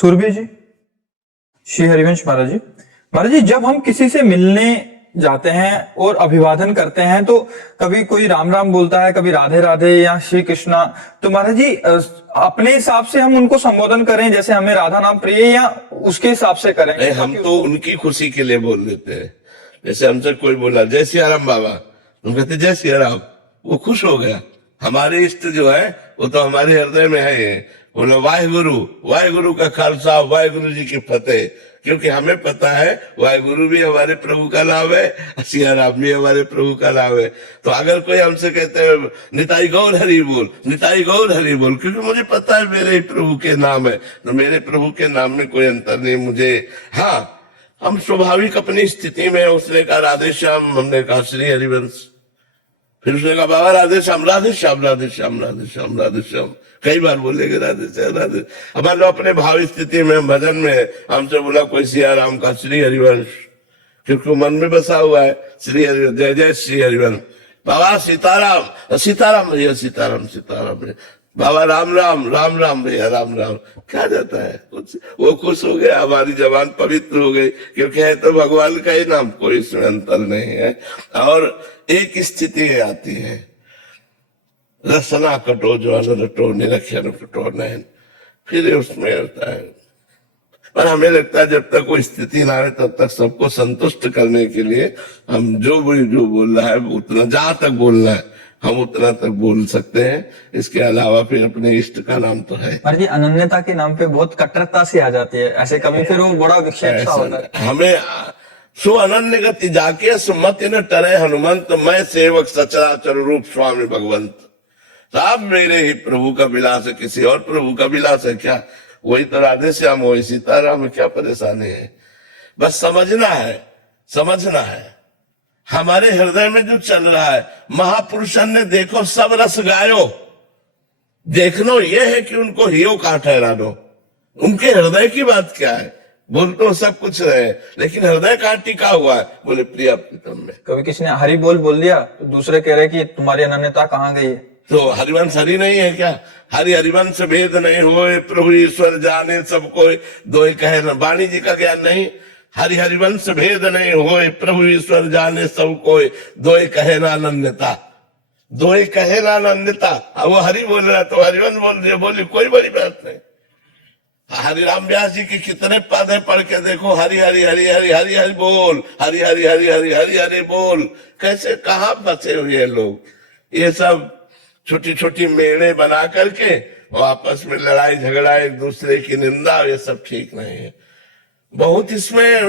सुरभि जी, श्री हरिवंश महाराज जी, जब हम किसी से मिलने जाते हैं और अभिवादन करते हैं तो कभी कोई राम राम बोलता है, कभी राधे राधे या श्री कृष्णा। तो महाराज जी, अपने हिसाब से हम उनको संबोधन करें, जैसे हमें राधा नाम प्रिय, या उसके हिसाब से करें? नहीं, हम तो उनकी खुशी के लिए बोल देते हैं। जैसे हमसे कोई बोला जय सिया राम बाबा, हम कहते जय सिया राम, वो खुश हो गया। हमारे इष्ट जो है वो तो हमारे हृदय में है। बोला वाहेगुरु, वाहेगुरु का खालसा, वाहेगुरु जी की फतेह। क्योंकि हमें पता है वाहेगुरु भी हमारे प्रभु का नाम है, सिया राम भी हमारे प्रभु का नाम है। तो अगर कोई हमसे कहते हैं निताई गौर हरि बोल, निताई गौर हरि बोल, क्योंकि मुझे पता है मेरे ही प्रभु के नाम है, तो मेरे प्रभु के नाम में कोई अंतर नहीं मुझे। हाँ, हम स्वाभाविक अपनी स्थिति में, उसने कहा राधे श्याम, हमने कहा श्री हरिवंश, फिर उसने कहा बाबा राधे श्याम, राधे श्याम, राधे श्याम, राधे श्याम, राधे श्याम, कई बार बोलेंगे राधे श्याम, राधे। हमारे लोग अपने भाव स्थिति में, भजन में हमसे बोला कोई सिया राम का श्री हरिवंश, क्योंकि मन में बसा हुआ है श्री हरिवंश, जय जय श्री हरिवंश। बाबा सीताराम, सीताराम भैया, सीताराम, सीताराम भैया, बाबा राम राम, राम राम भैया, राम राम। क्या जाता है कुछ, वो खुश हो गया, हमारी जबान पवित्र हो गई, क्योंकि है तो भगवान का ही नाम, कोई इसमें अंतर नहीं है। और एक स्थिति आती है, रसना कटो जो रटो, निरक्षर कटो नयन, फिर उसमें होता है। पर हमें लगता है जब तक कोई स्थिति ना आए तब तक सबको संतुष्ट करने के लिए हम जो बोल रहा है उतना, जहां तक बोलना है हम उतना तक बोल सकते हैं। इसके अलावा फिर अपने इष्ट का नाम तो है। पर जी, अनन्यता के नाम पे बहुत कट्टरता सी आ जाती है, ऐसे कभी फिर वो बड़ा विक्षेप सा होता है। हमें सो अनन्य गति जाके सुमत न टरे हनुमंत, मैं सेवक सचराचर रूप स्वामी भगवंत। साहब मेरे ही प्रभु का विलास है, किसी और प्रभु का विलास है क्या? वही तो राधे श्याम, वही सीताराम, क्या परेशानी है? बस समझना है, समझना है हमारे हृदय में जो चल रहा है। महापुरुषन ने देखो सब रस गायो, देखनो ये है कि उनको हियो कहां ठहरा दो। उनके हृदय की बात क्या है? बोल तो सब कुछ रहे, लेकिन हृदय कहां टिका हुआ है? बोले प्रिया प्रीतम में। कभी किसी ने हरि बोल दिया तो दूसरे कह रहे कि तुम्हारी अनन्यता कहाँ गई है? तो हरिवंश हरि नहीं है क्या? हरि हरिवंश भेद नहीं होए, प्रभु ईश्वर जाने सब कोई, दो कहे न, वाणी जी का ज्ञान नहीं। हरि हरिवंश भेद नहीं होए, प्रभु ईश्वर जाने सब कोई, दो कहे ना अनन्यता, दो कहे ना अनन्यता। वो हरि बोल रहा है तो हरिवंश बोल रही है, बोली कोई बड़ी बात नहीं। हरिराम व्यास जी के कितने पद पढ़ के देखो, हरि हरि हरि हरि हरि हरि बोल, हरि हरि हरि हरि हरि हरि बोल। कैसे, कहाँ फंसे हुए लोग? ये सब छोटी छोटी मेड़े बना करके और आपस में लड़ाई झगड़ा, एक दूसरे की निंदा, ये सब ठीक नहीं है। बहुत इसमें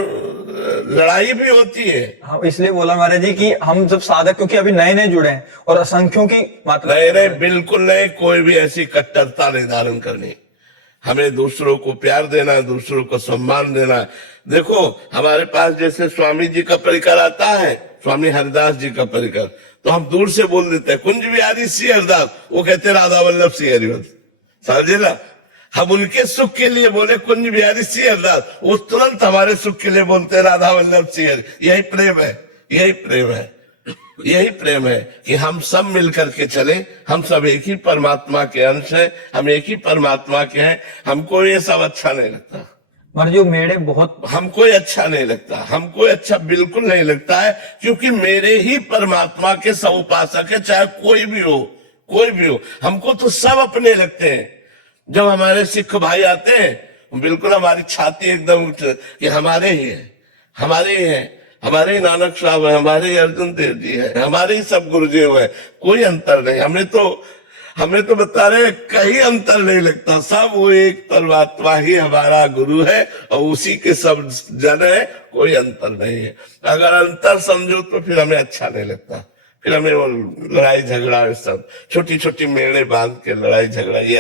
लड़ाई भी होती है। हाँ, इसलिए बोला महाराज जी कि हम जब साधक, क्योंकि अभी नए नए जुड़े हैं और असंख्यों की मात्रा। नहीं, बिल्कुल नहीं, कोई भी ऐसी कट्टरता नहीं धारण करनी। हमें दूसरों को प्यार देना है, दूसरों को सम्मान देना है। देखो हमारे पास जैसे स्वामी जी का परिकर आता है, स्वामी हरिदास जी का परिकर, तो हम दूर से बोल देते हैं कुंज बिहारी श्री हरिदास, वो कहते राधा वल्लभ श्री हरिवंश, समझे ना? हम उनके सुख के लिए बोले कुंज बिहारी श्री हरिदास, वो तुरंत हमारे सुख के लिए बोलते राधा वल्लभ श्री हरि। यही प्रेम है, यही प्रेम है, यही प्रेम है कि हम सब मिलकर के चले। हम सब एक ही परमात्मा के अंश हैं, हम एक ही परमात्मा के हैं। हमको ये सब अच्छा नहीं लगता, महाराज जो मेरे बहुत, हमको अच्छा नहीं लगता, हमको अच्छा बिल्कुल नहीं लगता है, क्योंकि मेरे ही परमात्मा के सब उपासक है, चाहे कोई भी हो, कोई भी हो। हमको तो सब अपने लगते हैं। जब हमारे सिख भाई आते हैं, बिल्कुल हमारी छाती एकदम उठ कि हमारे ही है, हमारे ही है, हमारे ही नानक साहब है, हमारे ही अर्जुन देव जी है, हमारे ही सब गुरुदेव है, कोई अंतर नहीं। हमें तो बता रहे कहीं अंतर नहीं लगता, सब वो एक परमात्मा ही हमारा गुरु है और उसी के सब जन है, कोई अंतर नहीं है। अगर अंतर समझो तो फिर हमें अच्छा नहीं लगता, फिर हमें वो लड़ाई झगड़ा, सब छोटी छोटी मेड़े बांध के लड़ाई झगड़ा, ये